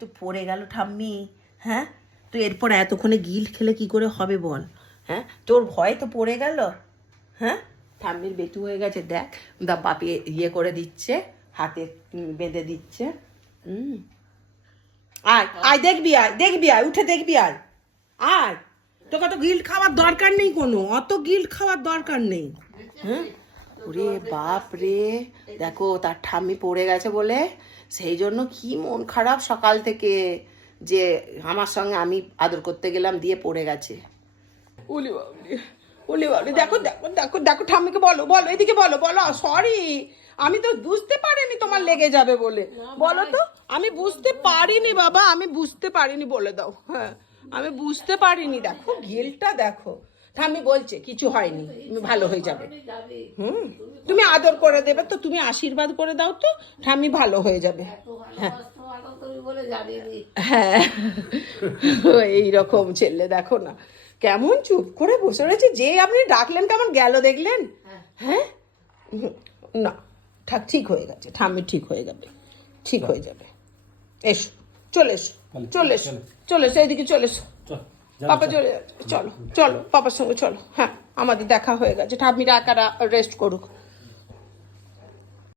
তো পড়ে গেল ঠাম্মি। হ্যাঁ, তো এরপর এতক্ষণে গিল খেলে কি করে হবে বল? হ্যাঁ, তোর ভয় তো পড়ে গেল। হ্যাঁ, ঠাম্মির বেটু হয়ে গেছে, দেখ দা বাপি ইয়ে করে দিচ্ছে, হাতে বেঁধে দিচ্ছে। আয় আয়, দেখবি আয়, দেখবি আয়, উঠে দেখবি আয়, আয়। তোকে তো গিল খাওয়ার দরকার নেই, কোনো অত গিল খাওয়ার দরকার নেই। হ্যাঁ, ওরে বাপ রে, দেখো তার ঠাম্মি পড়ে গেছে বলে সেই জন্য কি মন খারাপ সকাল থেকে, যে আমার সঙ্গে আমি আদর করতে গেলাম দিয়ে পড়ে গেছে। উলি বাবলি, উলি বাবলি, দেখো দেখো দেখো দেখো, ঠাম্মিকে বলো বলো, এদিকে বলো বলো, সরি আমি তো বুঝতে পারিনি তোমার লেগে যাবে বলে। বলো তো, আমি বুঝতে পারিনি বাবা, আমি বুঝতে পারিনি, বলে দাও। হ্যাঁ, আমি বুঝতে পারিনি, দেখো গিলটা দেখো। ঠাম্মি বলছে কিছু হয়নি, ভালো হয়ে যাবে। তুমি আদর করে দেবে তো, তুমি আশীর্বাদ করে দাও তো, ঠাম্মি ভালো হয়ে যাবে। হ্যাঁ হ্যাঁ, এইরকম ছেলে দেখো না, কেমন চুপ করে বসে রয়েছে, যে আপনি ডাকলেন কেমন গেল দেখলেন। হ্যাঁ, না ঠিক হয়ে গেছে, ঠাম্মি ঠিক হয়ে যাবে, ঠিক হয়ে যাবে। এসো, চলে এসো, চলে এসো, চলে এসো, এইদিকে চলে এসো, পাপা চলে যাচ্ছে, চলো চলো পাপার সঙ্গে চলো। হ্যাঁ, আমাদের দেখা হয়ে গেছে, ঠাম্মিরা একা রেস্ট করুক।